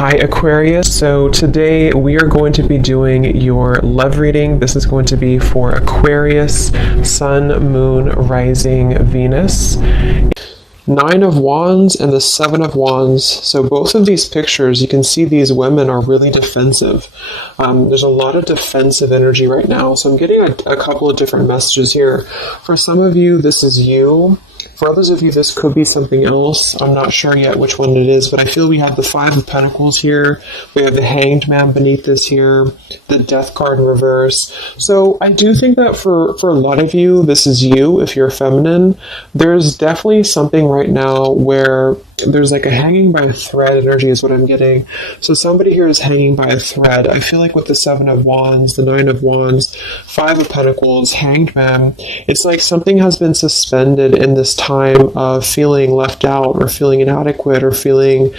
Hi Aquarius, so today we are going to be doing your love reading. This is going to be for Aquarius, Sun, Moon, Rising, Venus. Nine of Wands and the Seven of Wands. So both of these pictures, you can see these women are really defensive. There's a lot of defensive energy right now. So I'm getting a couple of different messages here. For some of you, this is you. For others of you, this could be something else. I'm not sure yet which one it is, but I feel we have the Five of Pentacles here. We have the Hanged Man beneath this here, the Death card in reverse. So I do think that for a lot of you, this is you, if you're feminine. There's definitely something right now where there's like a hanging by a thread energy is what I'm getting. So somebody here is hanging by a thread. I feel like with the Seven of Wands, the Nine of Wands, Five of Pentacles, Hanged Man, it's like something has been suspended in this time of feeling left out or feeling inadequate or feeling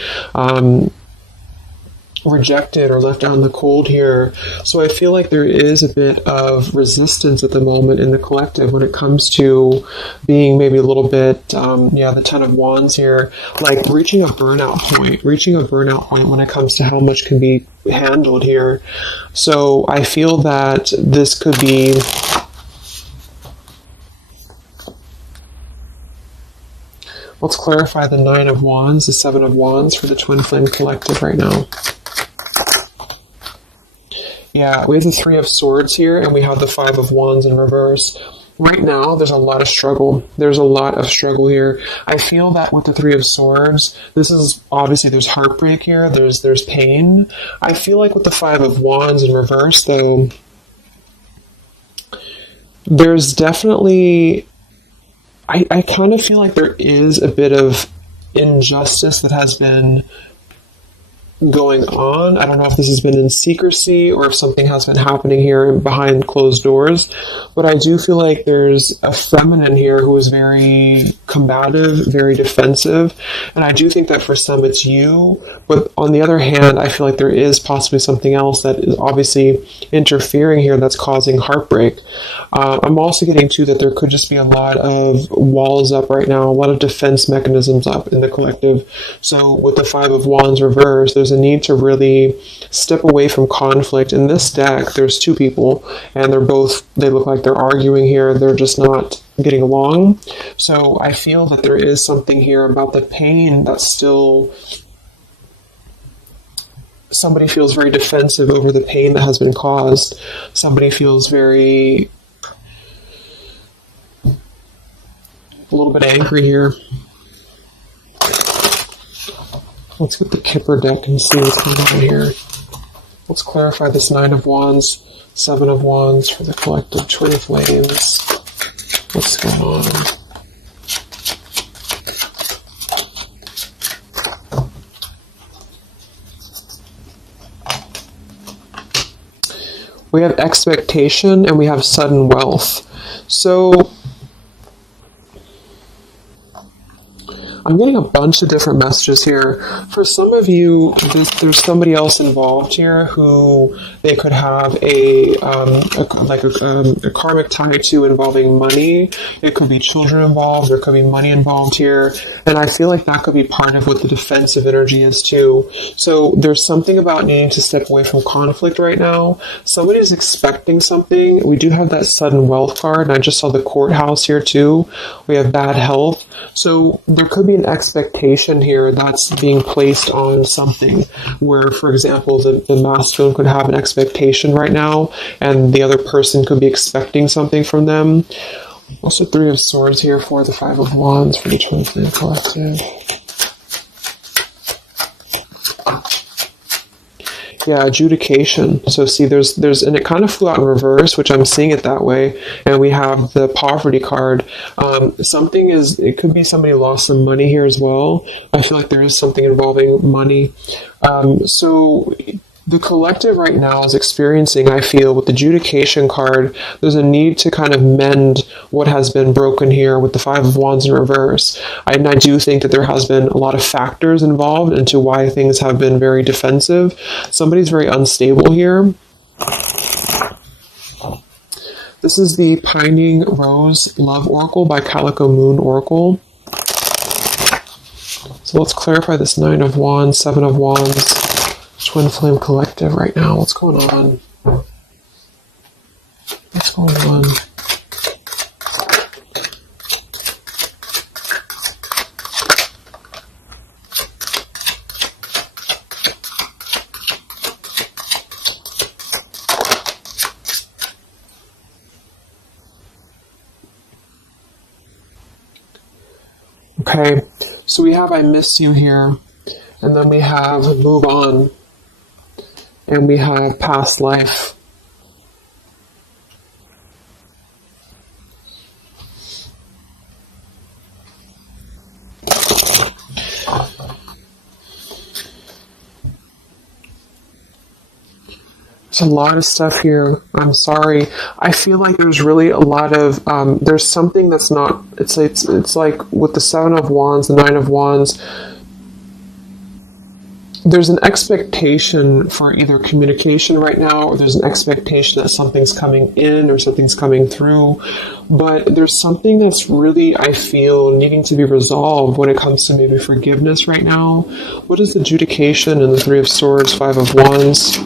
rejected or left out in the cold here. So I feel like there is a bit of resistance at the moment in the collective when it comes to being maybe a little bit, the Ten of Wands here, like reaching a burnout point when it comes to how much can be handled here. So I feel that this could be let's clarify the Nine of Wands, the Seven of Wands for the Twin Flame Collective right now. Yeah, we have the Three of Swords here, and we have the Five of Wands in reverse. Right now, there's a lot of struggle. There's a lot of struggle here. I feel that with the Three of Swords, this is obviously there's heartbreak here. There's pain. I feel like with the Five of Wands in reverse, though, there's definitely I kind of feel like there is a bit of injustice that has been going on. I don't know if this has been in secrecy or if something has been happening here behind closed doors, but I do feel like there's a feminine here who is very combative, very defensive, and I do think that for some it's you, but on the other hand, I feel like there is possibly something else that is obviously interfering here that's causing heartbreak. I'm also getting too that there could just be a lot of walls up right now, a lot of defense mechanisms up in the collective. So with the Five of Wands reversed, there's a need to really step away from conflict. In this deck, there's two people, and they look like they're arguing here. They're just not getting along. So I feel that there is something here about the pain that's still... Somebody feels very defensive over the pain that has been caused. Somebody feels very... a little bit angry here. Let's get the Kipper deck and see what's going on here. Let's clarify this Nine of Wands, Seven of Wands for the collective Twin Flames. What's going on? We have expectation and we have sudden wealth. So I'm getting a bunch of different messages here. For some of you, there's somebody else involved here who they could have a karmic tie to involving money. It could be children involved. There could be money involved here. And I feel like that could be part of what the defensive energy is too. So there's something about needing to step away from conflict right now. Somebody's expecting something. We do have that sudden wealth card. And I just saw the courthouse here too. We have bad health. So there could be an expectation here that's being placed on something where, for example, the masculine could have an expectation right now and the other person could be expecting something from them. Also Three of Swords here for the Five of Wands for the Twin Flame Collective. Yeah, adjudication. So see, there's, and it kind of flew out in reverse, which I'm seeing it that way. And we have the poverty card. It could be somebody lost some money here as well. I feel like there is something involving money. So the collective right now is experiencing, I feel, with the adjudication card, there's a need to kind of mend what has been broken here with the Five of Wands in reverse. And I do think that there has been a lot of factors involved into why things have been very defensive. Somebody's very unstable here. This is the Pining Rose Love Oracle by Calico Moon Oracle. So let's clarify this Nine of Wands, Seven of Wands, Twin Flame Collective right now. What's going on? What's going on? Okay, so we have I miss you here, and then we have move on, and we have past life. There's a lot of stuff here. I'm sorry. I feel like there's really a lot of, there's something that's not, it's like with the Seven of Wands, the Nine of Wands, there's an expectation for either communication right now, or there's an expectation that something's coming in or something's coming through. But there's something that's really, I feel, needing to be resolved when it comes to maybe forgiveness right now. What is adjudication in the Three of Swords, Five of Wands?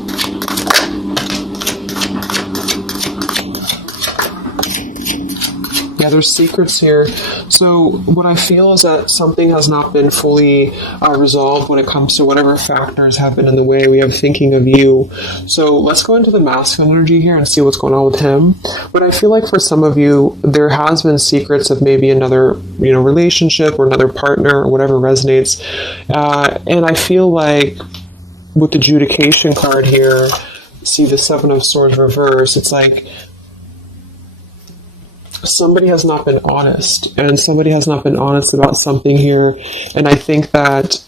Yeah, there's secrets here. So what I feel is that something has not been fully resolved when it comes to whatever factors have been in the way. We have thinking of you. So let's go into the masculine energy here and see what's going on with him. But I feel like for some of you, there has been secrets of maybe another, relationship or another partner or whatever resonates. And I feel like with the adjudication card here, see the Seven of Swords reverse, it's like somebody has not been honest, and somebody has not been honest about something here. And I think that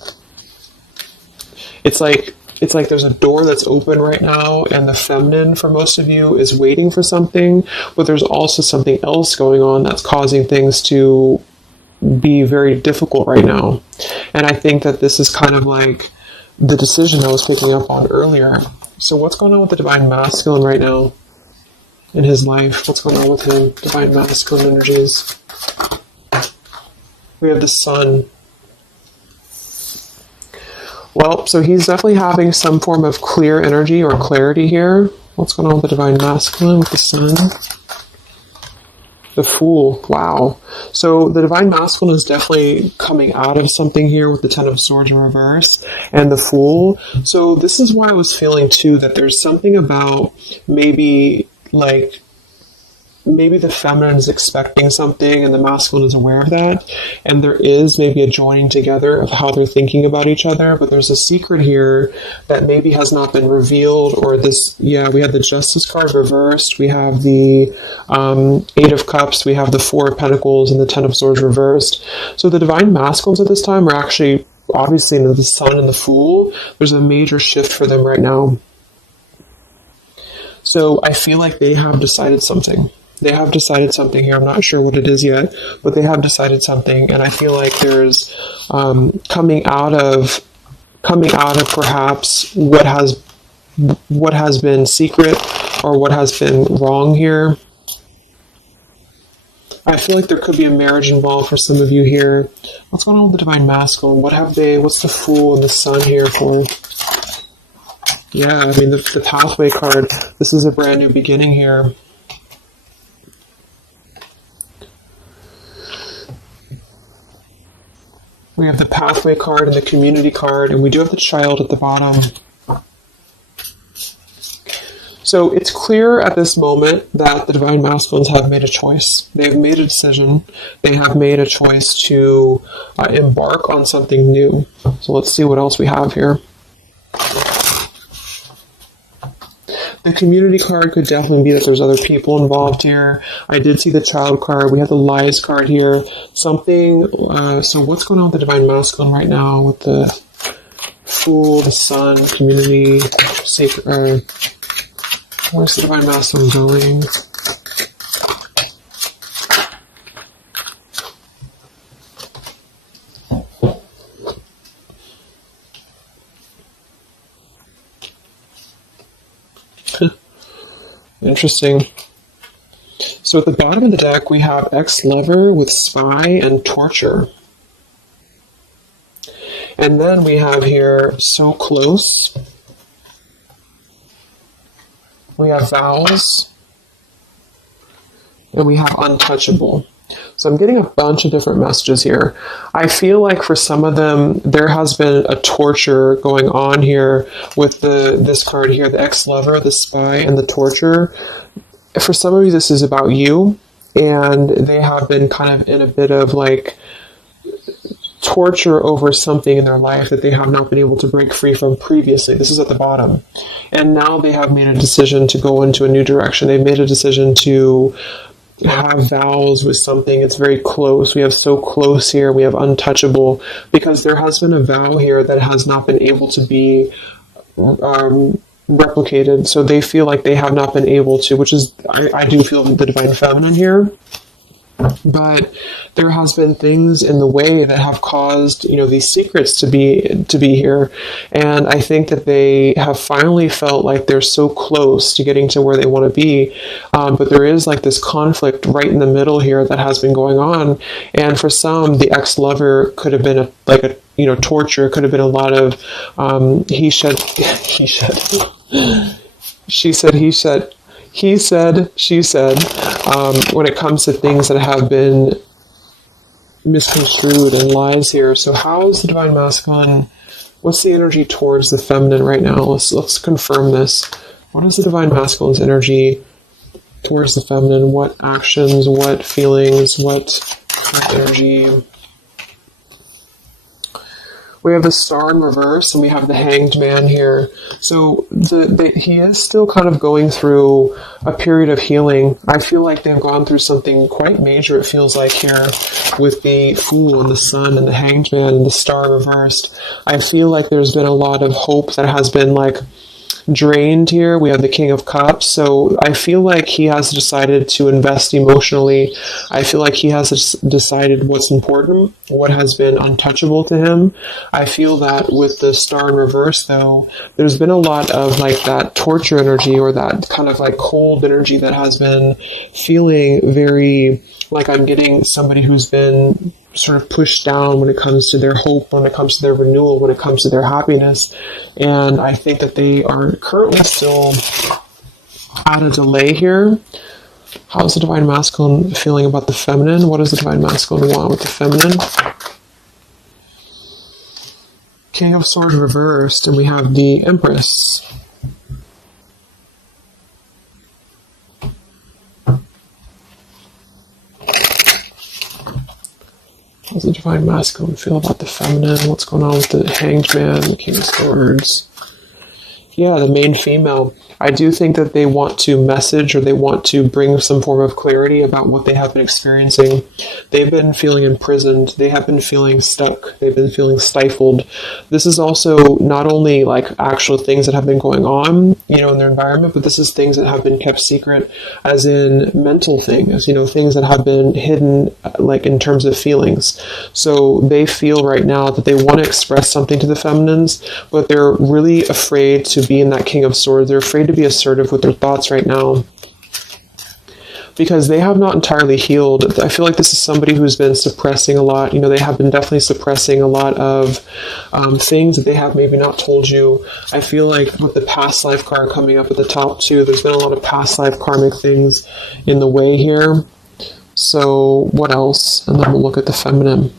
it's like there's a door that's open right now, and the feminine for most of you is waiting for something, but there's also something else going on that's causing things to be very difficult right now. And I think that this is kind of like the decision I was picking up on earlier. So what's going on with the Divine Masculine right now in his life? What's going on with him? Divine Masculine energies. We have the Sun. Well, so he's definitely having some form of clear energy or clarity here. What's going on with the Divine Masculine with the Sun? The Fool. Wow. So the Divine Masculine is definitely coming out of something here with the Ten of Swords in reverse and the Fool. So this is why I was feeling too that there's something about maybe the feminine is expecting something and the masculine is aware of that, and there is maybe a joining together of how they're thinking about each other, but there's a secret here that maybe has not been revealed. Or this, we have the Justice card reversed, we have the Eight of Cups, we have the Four of Pentacles, and the Ten of Swords reversed. So the Divine Masculines at this time are actually, obviously, the Sun and the Fool, there's a major shift for them right now. So I feel like they have decided something. They have decided something here. I'm not sure what it is yet, but they have decided something. And I feel like there's coming out of perhaps what has been secret or what has been wrong here. I feel like there could be a marriage involved for some of you here. What's going on with the Divine Masculine? What's the Fool and the Sun here for? Yeah, I mean, the Pathway card, this is a brand new beginning here. We have the Pathway card and the Community card, and we do have the Child at the bottom. So it's clear at this moment that the Divine Masculines have made a choice. They have made a decision. They have made a choice to embark on something new. So let's see what else we have here. The Community card could definitely be that there's other people involved here. I did see the Child card. We have the Lies card here. Something, so what's going on with the Divine Masculine right now with the Fool, the Sun, Community, Sacred, where's the Divine Masculine going? Interesting. So at the bottom of the deck, we have ex-lover with spy and torture. And then we have here so close we have vows, and we have untouchable. So I'm getting a bunch of different messages here. I feel like for some of them, there has been a torture going on here with this card here, the ex-lover, the spy, and the torture. For some of you, this is about you, and they have been kind of in a bit of like torture over something in their life that they have not been able to break free from previously. This is at the bottom. And now they have made a decision to go into a new direction. They've made a decision to have vows with something. It's very close. We have so close here. We have untouchable, because there has been a vow here that has not been able to be replicated. So they feel like they have not been able to, which is, I do feel the divine feminine here. But there has been things in the way that have caused, these secrets to be here. And I think that they have finally felt like they're so close to getting to where they want to be. But there is like this conflict right in the middle here that has been going on. And for some, the ex-lover could have been torture, could have been a lot of he said, she said, he said, he said, she said, when it comes to things that have been misconstrued and lies here. So how is the divine masculine? What's the energy towards the feminine right now? Let's confirm this. What is the divine masculine's energy towards the feminine? What actions, what feelings, what energy? We have the Star in reverse, and we have the Hanged Man here. So he is still kind of going through a period of healing. I feel like they've gone through something quite major, it feels like, here with the Fool and the Sun and the Hanged Man and the Star reversed. I feel like there's been a lot of hope that has been like drained here. We have the King of Cups. So I feel like he has decided to invest emotionally. I feel like he has decided what's important, what has been untouchable to him. I feel that with the Star in reverse, though, there's been a lot of like that torture energy, or that kind of like cold energy that has been feeling very like I'm getting somebody who's been sort of pushed down when it comes to their hope, when it comes to their renewal, when it comes to their happiness. And I think that they are currently still at a delay here. How's the divine masculine feeling about the feminine? What does the divine masculine want with the feminine? King of Swords reversed, and we have the Empress. How's the divine masculine feel about the feminine? What's going on with the Hanged Man, the King of Swords? Yeah, the main female. I do think that they want to message, or they want to bring some form of clarity about what they have been experiencing. They've been feeling imprisoned. They have been feeling stuck. They've been feeling stifled. This is also not only like actual things that have been going on, in their environment, but this is things that have been kept secret, as in mental things, things that have been hidden, like in terms of feelings. So they feel right now that they want to express something to the feminines, but they're really afraid to be in that King of Swords. They're afraid to be assertive with their thoughts right now, because they have not entirely healed. I feel like this is somebody who's been suppressing a lot. They have been definitely suppressing a lot of things that they have maybe not told you. I feel like with the past life card coming up at the top too, there's been a lot of past life karmic things in the way here. So what else? And then we'll look at the feminine.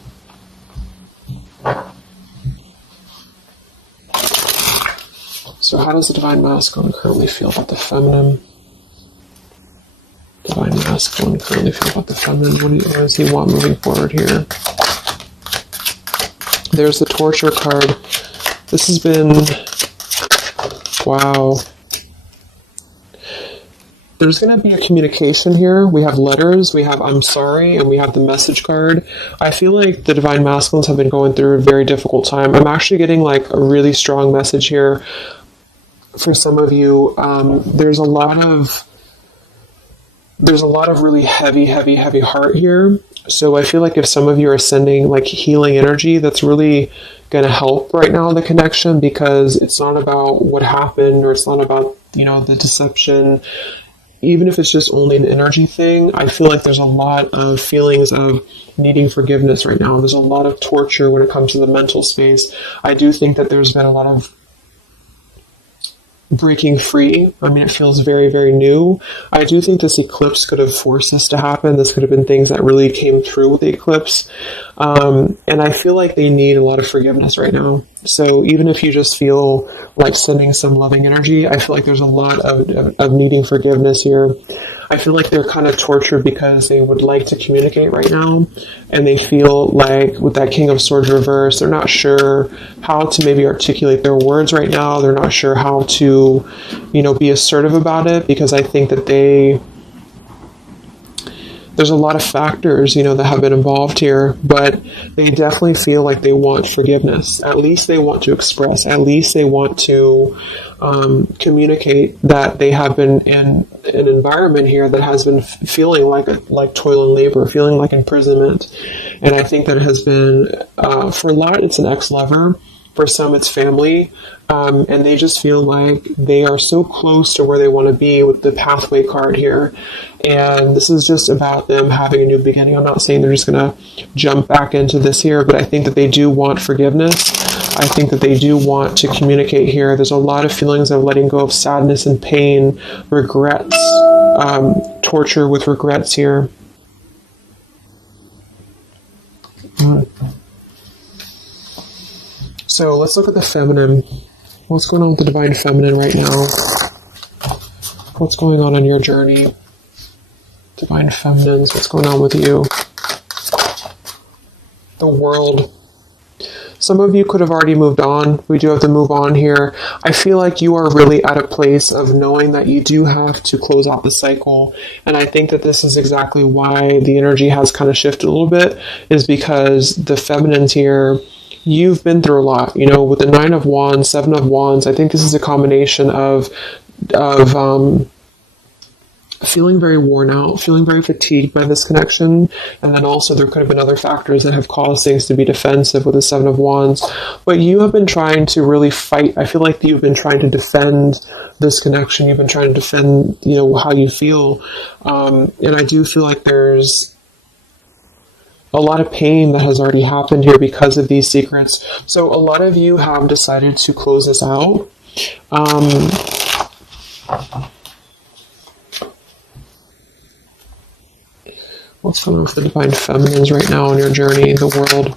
So how does the divine masculine currently feel about the feminine? Divine masculine currently feel about the feminine? What does he want moving forward here? There's the torture card. This has been... wow. There's going to be a communication here. We have letters, we have I'm sorry, and we have the message card. I feel like the divine masculines have been going through a very difficult time. I'm actually getting like a really strong message here. For some of you, there's a lot of really heavy heart here. So I feel like if some of you are sending like healing energy, that's really going to help right now, the connection, because it's not about what happened, or it's not about, the deception. Even if it's just only an energy thing, I feel like there's a lot of feelings of needing forgiveness right now. There's a lot of torture when it comes to the mental space. I do think that there's been a lot of breaking free. I mean, it feels very, very new. I do think this eclipse could have forced this to happen. This could have been things that really came through with the eclipse. And I feel like they need a lot of forgiveness right now. So even if you just feel like sending some loving energy, I feel like there's a lot of needing forgiveness here. I feel like they're kind of tortured because they would like to communicate right now, and they feel like with that King of Swords reverse, they're not sure how to maybe articulate their words right now. They're not sure how to, be assertive about it, because I think that there's a lot of factors, that have been involved here, but they definitely feel like they want forgiveness. At least they want to express, at least they want to communicate that they have been in an environment here that has been feeling like toil and labor, feeling like imprisonment. And I think that it has been, for a lot, it's an ex-lover. For some, it's family. And they just feel like they are so close to where they want to be with the pathway card here. And this is just about them having a new beginning. I'm not saying they're just going to jump back into this here, but I think that they do want forgiveness. I think that they do want to communicate here. There's a lot of feelings of letting go of sadness and pain, regrets, torture with regrets here. So let's look at the feminine. What's going on with the divine feminine right now? What's going on in your journey? Divine feminines, what's going on with you? The world. Some of you could have already moved on. We do have to move on here. I feel like you are really at a place of knowing that you do have to close out the cycle. And I think that this is exactly why the energy has kind of shifted a little bit, is because the feminines here, you've been through a lot, with the 9 of Wands, 7 of Wands. I think this is a combination of feeling very worn out, feeling very fatigued by this connection. And then also there could have been other factors that have caused things to be defensive with the 7 of Wands. But you have been trying to really fight. I feel like you've been trying to defend this connection. You've been trying to defend, how you feel. And I do feel like there's a lot of pain that has already happened here because of these secrets. So a lot of you have decided to close this out. What's going on with the divine feminines right now in your journey, the world?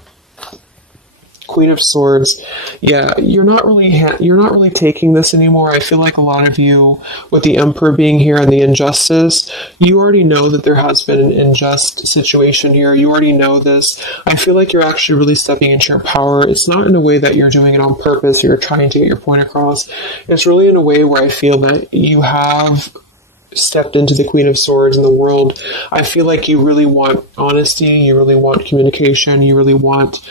Queen of Swords. Yeah, you're not really taking this anymore. I feel like a lot of you, with the Emperor being here and the injustice, you already know that there has been an unjust situation here. You already know this. I feel like you're actually really stepping into your power. It's not in a way that you're doing it on purpose or you're trying to get your point across. It's really in a way where I feel that you have stepped into the Queen of Swords in the world. I feel like you really want honesty, you really want communication, you really want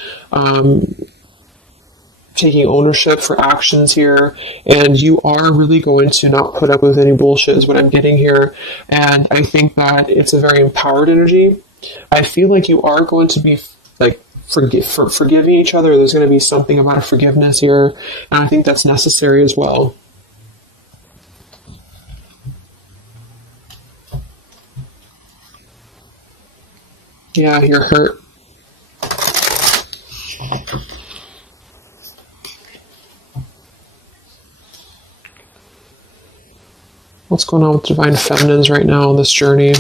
taking ownership for actions here, and you are really going to not put up with any bullshit is what I'm getting here. And I think that it's a very empowered energy. I feel like you are going to be like forgiving each other. There's going to be something about a forgiveness here, and I think that's necessary as well. Yeah, you're hurt. What's going on with divine feminines right now on this journey?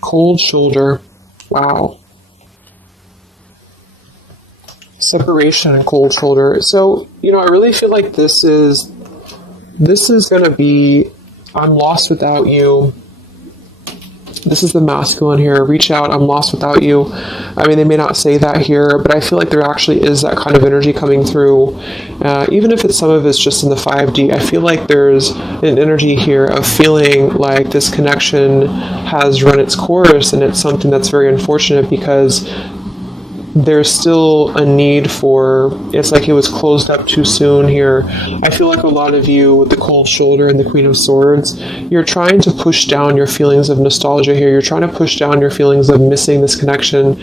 Cold shoulder. Wow. Separation and cold shoulder. So, I really feel like this is going to be, I'm lost without you. This is the masculine here. Reach out, I'm lost without you. I mean, they may not say that here, but I feel like there actually is that kind of energy coming through. Even if some of it's just in the 5D, I feel like there's an energy here of feeling like this connection has run its course, and it's something that's very unfortunate because there's still a need for, it's like it was closed up too soon here. I feel like a lot of you with the cold shoulder and the Queen of Swords, you're trying to push down your feelings of nostalgia here. You're trying to push down your feelings of missing this connection.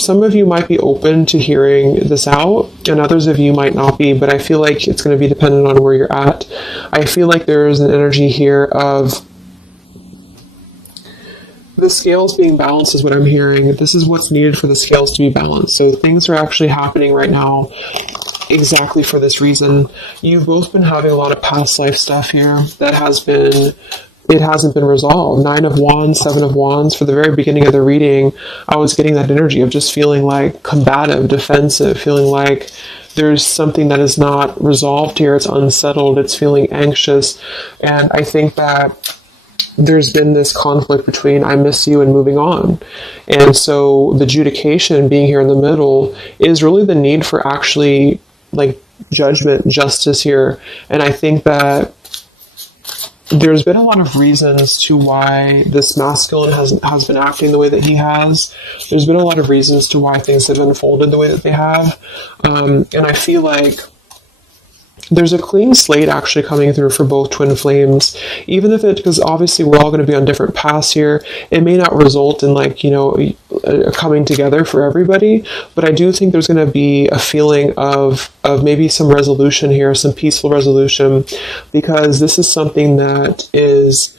Some of you might be open to hearing this out, and others of you might not be, but I feel like it's going to be dependent on where you're at. I feel like there's an energy here of scales being balanced is what I'm hearing. This is what's needed for the scales to be balanced. So things are actually happening right now exactly for this reason. You've both been having a lot of past life stuff here that it hasn't been resolved. 9 of Wands, 7 of Wands. For the very beginning of the reading, I was getting that energy of just feeling like combative, defensive, feeling like there's something that is not resolved here. It's unsettled. It's feeling anxious. And I think that there's been this conflict between I miss you and moving on. And so the adjudication being here in the middle is really the need for actually like judgment, justice here. And I think that there's been a lot of reasons to why this masculine has been acting the way that he has. There's been a lot of reasons to why things have unfolded the way that they have. And I feel like there's a clean slate actually coming through for both twin flames, even if because obviously we're all going to be on different paths here. It may not result in like, a coming together for everybody, but I do think there's going to be a feeling of maybe some resolution here, some peaceful resolution, because this is something that is,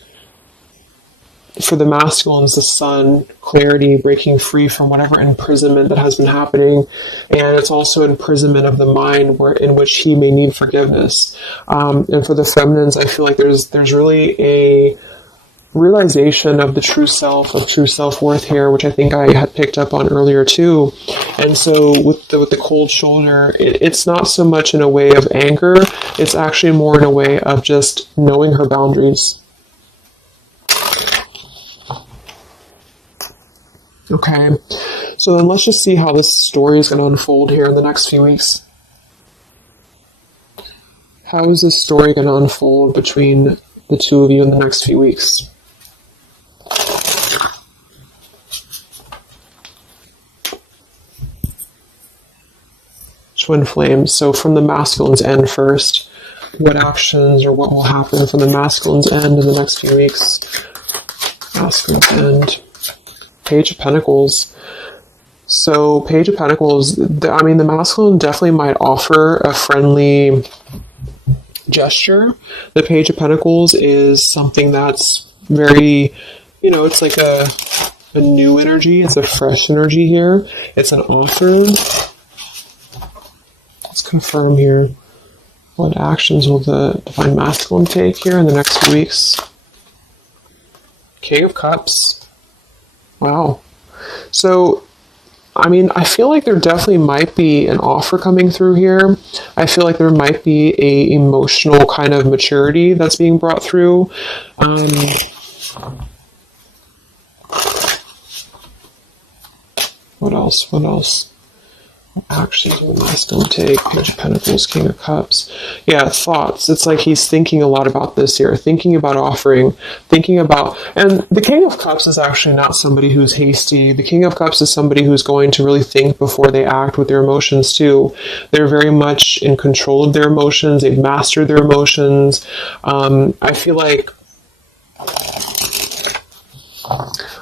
for the masculines, the sun, clarity, breaking free from whatever imprisonment that has been happening. And it's also imprisonment of the mind in which he may need forgiveness. And for the feminines, I feel like there's really a realization of the true self, of true self-worth here, which I think I had picked up on earlier too. And so with the cold shoulder, it's not so much in a way of anger, it's actually more in a way of just knowing her boundaries. Okay, so then let's just see how this story is going to unfold here in the next few weeks. How is this story going to unfold between the two of you in the next few weeks? Twin flames. So from the masculine's end first, what actions or what will happen from the masculine's end in the next few weeks? Masculine's end. Page of Pentacles. So Page of Pentacles, the masculine definitely might offer a friendly gesture. The Page of Pentacles is something that's very, it's like a new energy. It's a fresh energy here. It's an offer. Let's confirm here. What actions will the Divine Masculine take here in the next few weeks? King of Cups. Wow. So, I feel like there definitely might be an offer coming through here. I feel like there might be a emotional kind of maturity that's being brought through. What else? Actually, do the masculine take? Page of Pentacles, King of Cups. Yeah, thoughts. It's like he's thinking a lot about this here, thinking about offering, and the King of Cups is actually not somebody who's hasty. The King of Cups is somebody who's going to really think before they act with their emotions too. They're very much in control of their emotions. They've mastered their emotions. I feel like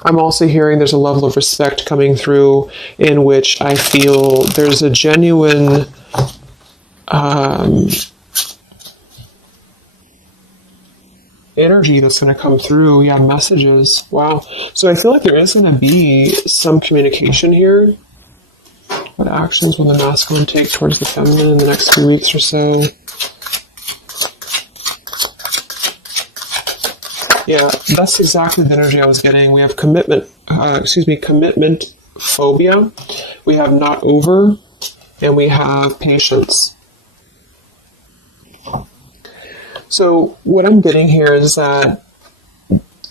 I'm also hearing there's a level of respect coming through in which I feel there's a genuine energy that's going to come through. Yeah, messages. Wow. So I feel like there is going to be some communication here. What actions will the masculine take towards the feminine in the next few weeks or so? Yeah, that's exactly the energy I was getting. We have commitment phobia. We have not over, and we have patience. So what I'm getting here is that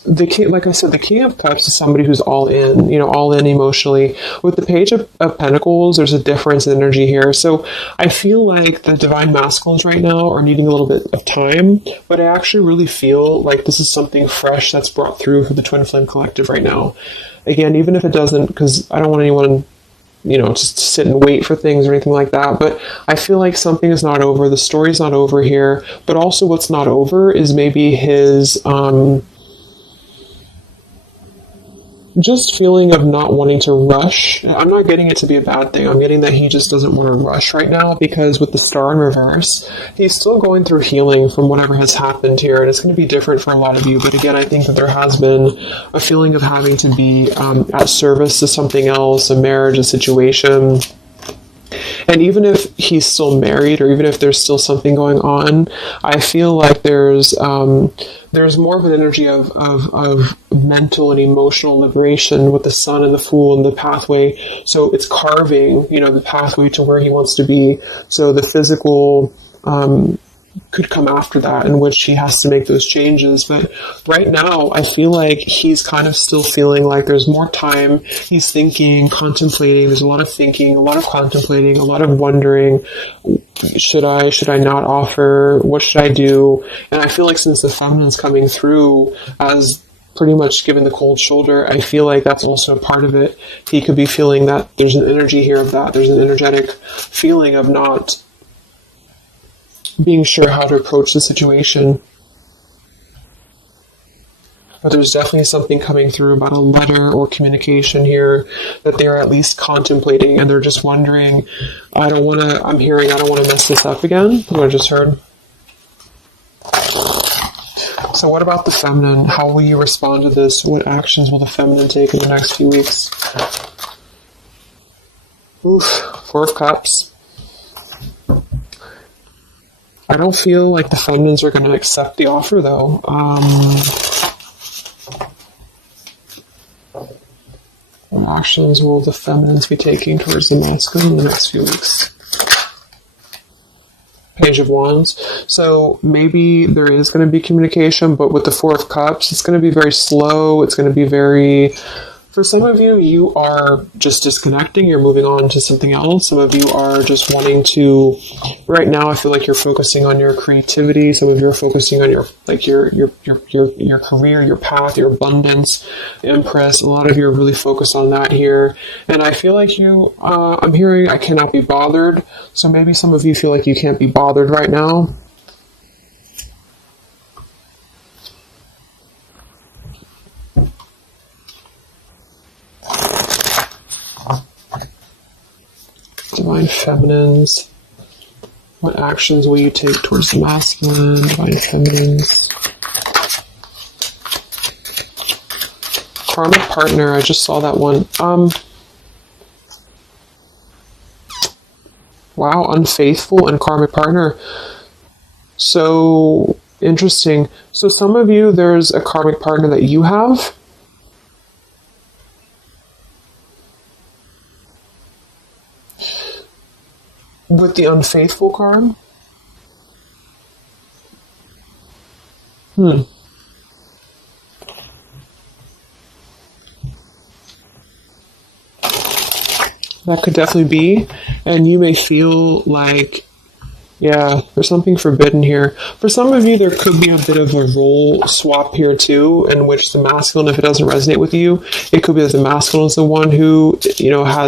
the king, like I said, the King of Cups is somebody who's all in, all in emotionally. With the Page of Pentacles, there's a difference in energy here. So I feel like the Divine Masculines right now are needing a little bit of time, but I actually really feel like this is something fresh that's brought through for the Twin Flame Collective right now. Again, even if it doesn't, because I don't want anyone, just to sit and wait for things or anything like that, but I feel like something is not over. The story's not over here, but also what's not over is maybe his, just feeling of not wanting to rush. I'm not getting it to be a bad thing. I'm getting that he just doesn't want to rush right now, because with the star in reverse, he's still going through healing from whatever has happened here, and it's going to be different for a lot of you. But again, I think that there has been a feeling of having to be at service to something else, a marriage, a situation. And even if he's still married, or even if there's still something going on, I feel like there's more of an energy of mental and emotional liberation with the Sun and the Fool and the pathway. So it's carving, the pathway to where he wants to be. So the physical could come after that, in which he has to make those changes. But right now, I feel like he's kind of still feeling like there's more time. He's thinking, contemplating. There's a lot of thinking, a lot of contemplating, a lot of wondering. Should I not offer? What should I do? And I feel like since the feminine's coming through as pretty much given the cold shoulder, I feel like that's also a part of it. He could be feeling that there's an energy here of that. There's an energetic feeling of not being sure how to approach the situation. But there's definitely something coming through about a letter or communication here that they're at least contemplating, and they're just wondering, I don't want to mess this up again, what I just heard. So what about the feminine? How will you respond to this? What actions will the feminine take in the next few weeks? Oof, Four of Cups. I don't feel like the feminines are going to accept the offer, though. What actions will the feminines be taking towards the masculine in the next few weeks? Page of Wands. So maybe there is going to be communication, but with the Four of Cups, it's going to be very slow. It's going to be very... For some of you, you are just disconnecting. You're moving on to something else. Some of you are just wanting to... Right now, I feel like you're focusing on your creativity. Some of you are focusing on your career, your path, your abundance, Empress. A lot of you are really focused on that here. And I feel like you... I'm hearing I cannot be bothered. So maybe some of you feel like you can't be bothered right now. Divine Feminines. What actions will you take towards the masculine? Divine Feminines. Karmic partner. I just saw that one. Wow, unfaithful and karmic partner. So interesting. So some of you, there's a karmic partner that you have. With the unfaithful card? That could definitely be. And you may feel like, yeah, there's something forbidden here. For some of you, there could be a bit of a role swap here too, in which the masculine, if it doesn't resonate with you, it could be that the masculine is the one who,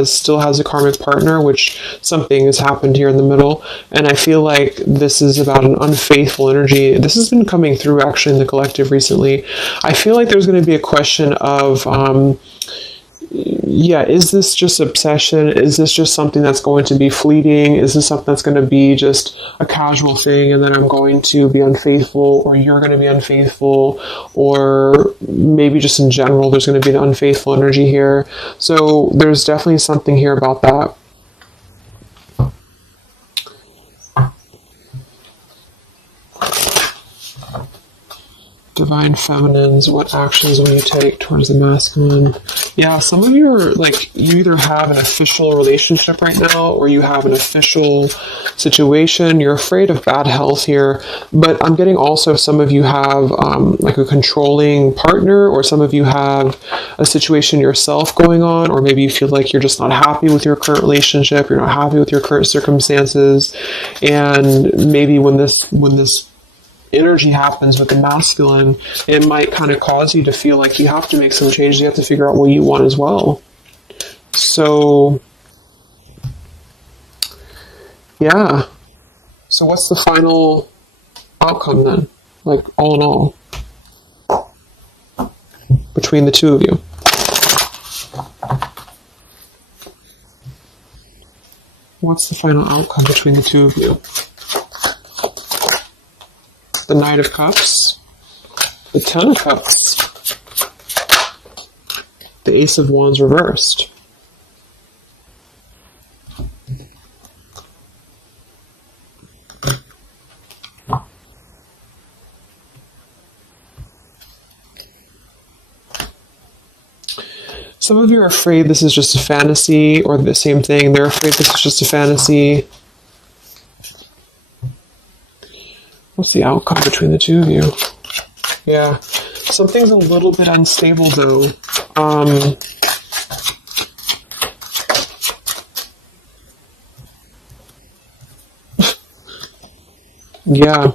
still has a karmic partner, which something has happened here in the middle. And I feel like this is about an unfaithful energy. This has been coming through actually in the collective recently. I feel like there's going to be a question of, is this just obsession? Is this just something that's going to be fleeting? Is this something that's going to be just a casual thing, and then I'm going to be unfaithful, or you're going to be unfaithful, or maybe just in general there's going to be an unfaithful energy here. So there's definitely something here about that. Divine Feminines, what actions will you take towards the masculine? Yeah, some of you are you either have an official relationship right now, or you have an official situation. You're afraid of bad health here, but I'm getting also some of you have a controlling partner, or some of you have a situation yourself going on, or maybe you feel like you're just not happy with your current relationship, you're not happy with your current circumstances, and maybe when this energy happens with the masculine, it might kind of cause you to feel like you have to make some changes. You have to figure out what you want as well. So, yeah. So what's the final outcome then? All in all, between the two of you? What's the final outcome between the two of you? The Knight of Cups, the Ten of Cups, the Ace of Wands reversed. Some of you are afraid this is just a fantasy, or the same thing. They're afraid this is just a fantasy. What's the outcome between the two of you? Yeah. Something's a little bit unstable, though. Yeah.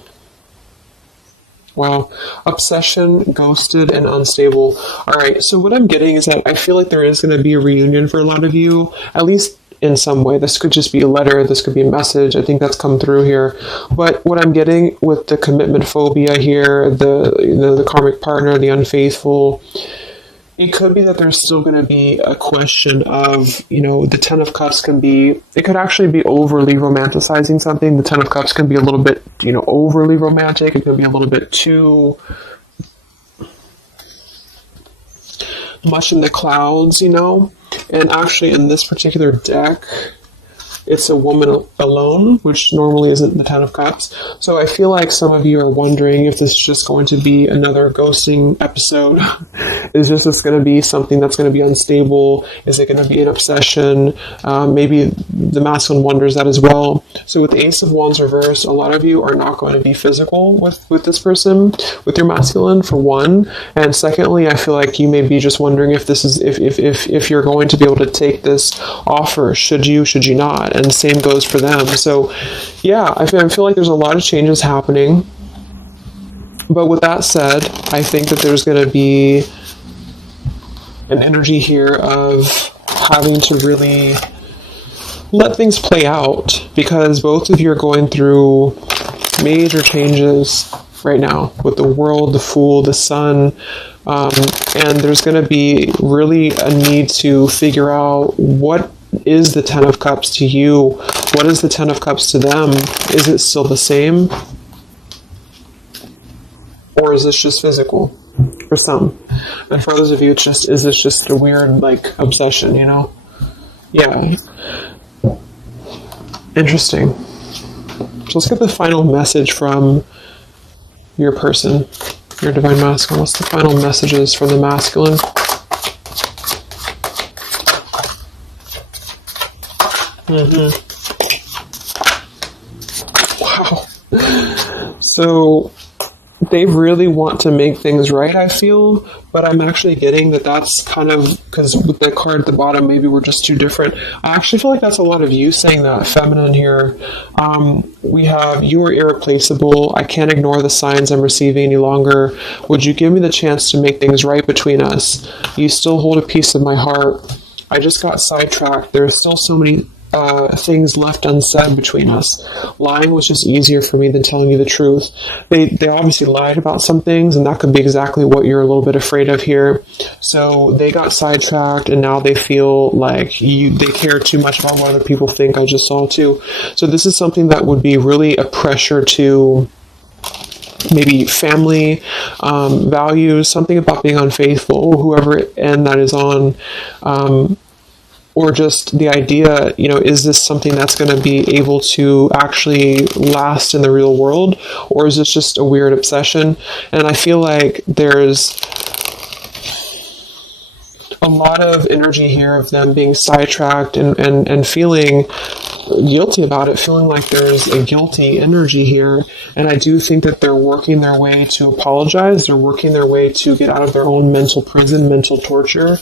Wow. Obsession, ghosted, and unstable. All right. So what I'm getting is that I feel like there is going to be a reunion for a lot of you, at least in some way. This could just be a letter. This could be a message. I think that's come through here. But what I'm getting with the commitment phobia here, the karmic partner, the unfaithful, it could be that there's still going to be a question of, the Ten of Cups it could actually be overly romanticizing something. The Ten of Cups can be a little bit, overly romantic. It can be a little bit too much in the clouds, And actually in this particular deck, it's a woman alone, which normally isn't the Ten of Cups. So I feel like some of you are wondering if this is just going to be another ghosting episode. Is this going to be something that's going to be unstable? Is it going to be an obsession? Maybe the masculine wonders that as well. So with the Ace of Wands reversed, a lot of you are not going to be physical with this person, with your masculine, for one. And secondly, I feel like you may be just wondering if this is if you're going to be able to take this offer. Should you not? And the same goes for them. So yeah, I feel like there's a lot of changes happening. But with that said, I think that there's going to be an energy here of having to really let things play out, because both of you are going through major changes right now with the World, the Fool, the Sun, and there's going to be really a need to figure out what is the Ten of Cups to you? What is the Ten of Cups to them? Is it still the same? Or is this just physical for some? And for others of you, is this just a weird, obsession, Yeah. Interesting. So let's get the final message from your person, your divine masculine. What's the final messages from the masculine? Wow. So they really want to make things right, I feel, but I'm actually getting that that's kind of, because with the card at the bottom, maybe we're just too different. I actually feel like that's a lot of you saying that, feminine here. We have, you are irreplaceable. I can't ignore the signs I'm receiving any longer. Would you give me the chance to make things right between us? You still hold a piece of my heart. I just got sidetracked. There are still so many things left unsaid between us. Lying was just easier for me than telling you the truth. They obviously lied about some things, and that could be exactly what you're a little bit afraid of here. So they got sidetracked, and now they feel like they care too much about what other people think. I just saw too. So this is something that would be really a pressure to maybe family values, something about being unfaithful, whoever end that is on, or just the idea, is this something that's going to be able to actually last in the real world, or is this just a weird obsession? And I feel like there's a lot of energy here of them being sidetracked and feeling guilty about it, feeling like there's a guilty energy here. And I do think that they're working their way to apologize. They're working their way to get out of their own mental prison, mental torture.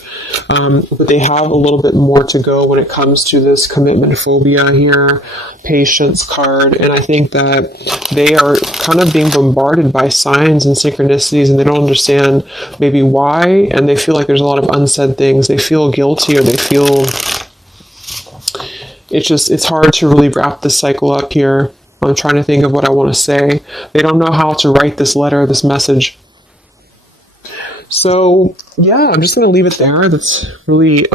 But they have a little bit more to go when it comes to this commitment phobia here, patience card. And I think that they are kind of being bombarded by signs and synchronicities, and they don't understand maybe why. And they feel like there's a lot of unsaid things. They feel guilty, or they feel it's hard to really wrap this cycle up here. I'm trying to think of what I want to say. They don't know how to write this letter, this message. So, yeah, I'm just going to leave it there. That's really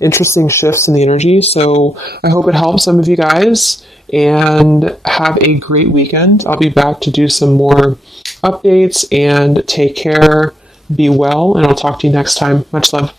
interesting shifts in the energy. So I hope it helps some of you guys, and have a great weekend. I'll be back to do some more updates, and take care, be well, and I'll talk to you next time. Much love.